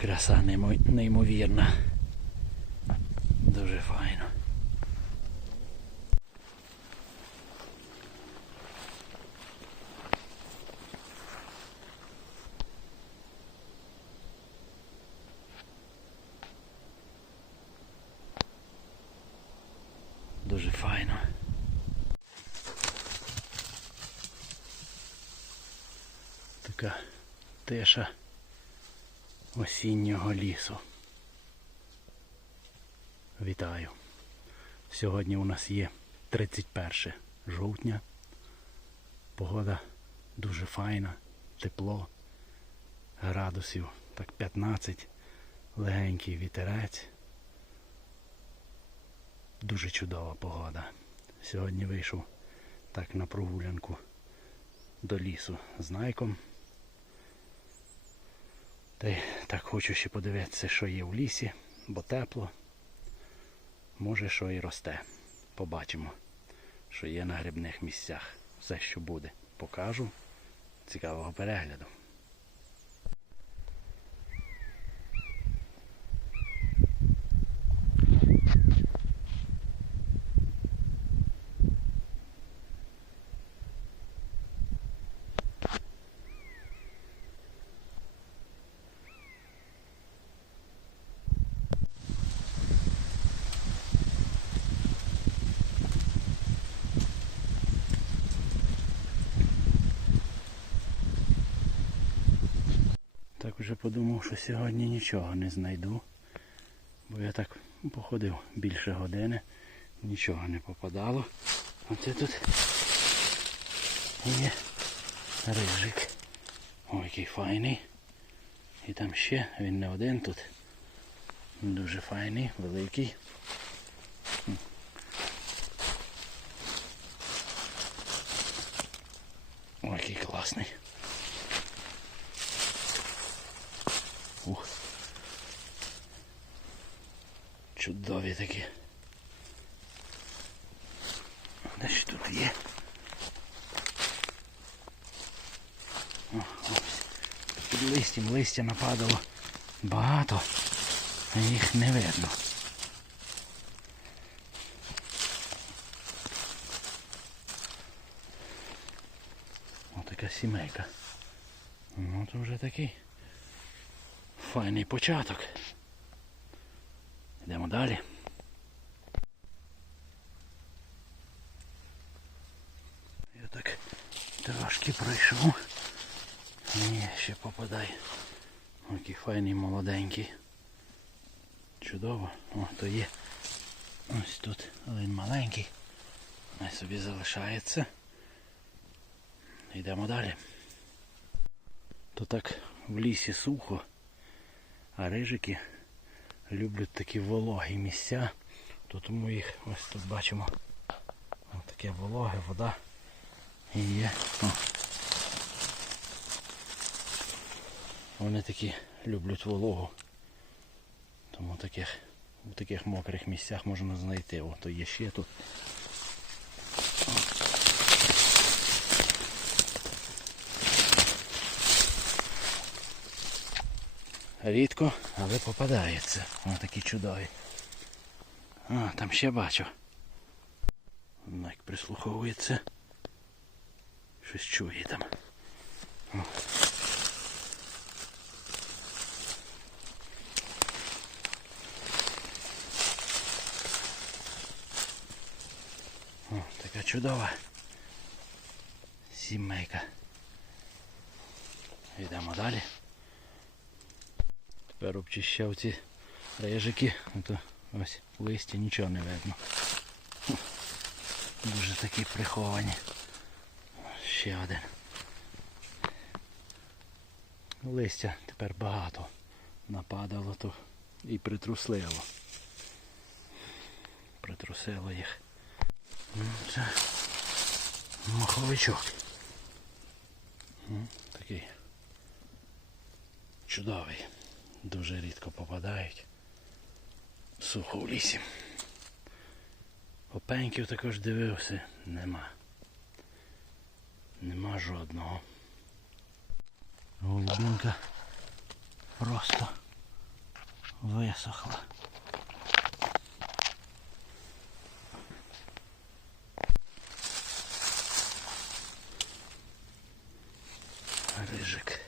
краса неймо- неймовірна. Дуже файно. Дуже файно. Така тиша осіннього лісу. Вітаю. Сьогодні у нас є 31 жовтня. Погода дуже файна, тепло, градусів так 15, легенький вітерець. Дуже чудова погода. Сьогодні вийшов так на прогулянку до лісу з найком. Та й так хочу ще подивитися, що є в лісі, бо тепло. Може, що і росте. Побачимо, що є на грибних місцях. Все, що буде, покажу. Цікавого перегляду. Так уже подумав, що сьогодні нічого не знайду. Бо я так походив більше години, нічого не попадало. Оце тут є рижик. Ой, який файний. І там ще, він не один тут. Дуже файний, великий. Ой, який класний. Ух. Чудові такі. Де ж тут є? О, ось. Під листям листя нападало багато, а їх не видно. Отака сімейка. Ну, то вже такий файний початок. Йдемо далі. Я так трошки пройшов. Ні, ще попадай. Який файний молоденький. Чудово. О, то є. Ось тут один маленький. Най собі залишається. Йдемо далі. То так в лісі сухо, а рижики люблять такі вологі місця, то тому їх ось тут бачимо. Ось таке вологе, вода і є. О. Вони такі люблять вологу. Тому таких, у таких мокрих місцях можна знайти. О, то є ще тут. Рідко, але попадається. Ось такі чудові. А, там ще бачу. Найк прислуховується. Щось чує там. О. О, така чудова сімейка. Йдемо далі. Тепер обчищав ці рижики, а то ось листя нічого не видно. Дуже такі приховані. Ще один. Листя тепер багато нападало то і притрусило. Притрусило їх. Ну, Це маховичок. Такий чудовий. Дуже рідко попадають. Сухо в лісі. Опеньків також дивився. Нема. Нема жодного. Голубінка просто висохла. Рижик.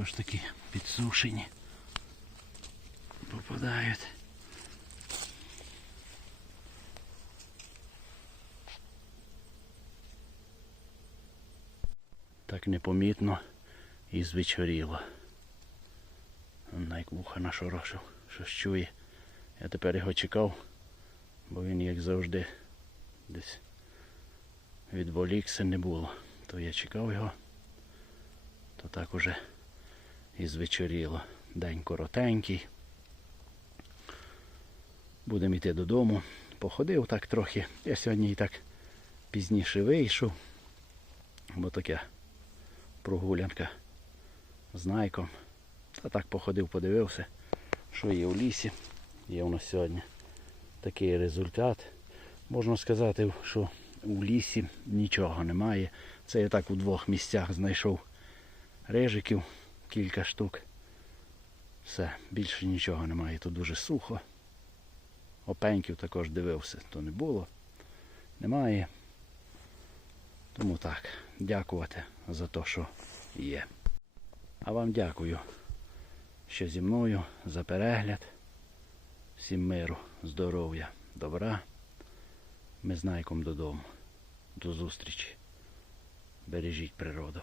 Також такі підсушені попадають. Так непомітно і звечоріло. Найк вуха нашорошив, щось чує. Я тепер його чекав, бо він, як завжди, десь відволікся не було. То я чекав його, то так уже і звечоріло. День коротенький. Будемо йти додому. Походив так трохи. Я сьогодні і так пізніше вийшов, бо таке прогулянка з найком. Та так походив, подивився, що є в лісі. Є у нас сьогодні такий результат. Можна сказати, що у лісі нічого немає. Це я так у двох місцях знайшов рижиків, кілька штук. Все, більше нічого немає. Тут дуже сухо. Опеньків також дивився, то не було. Немає. Тому так, дякувати за те, що є. А вам дякую, що зі мною за перегляд. Всім миру, здоров'я, добра. Ми з Найком додому. До зустрічі. Бережіть природу.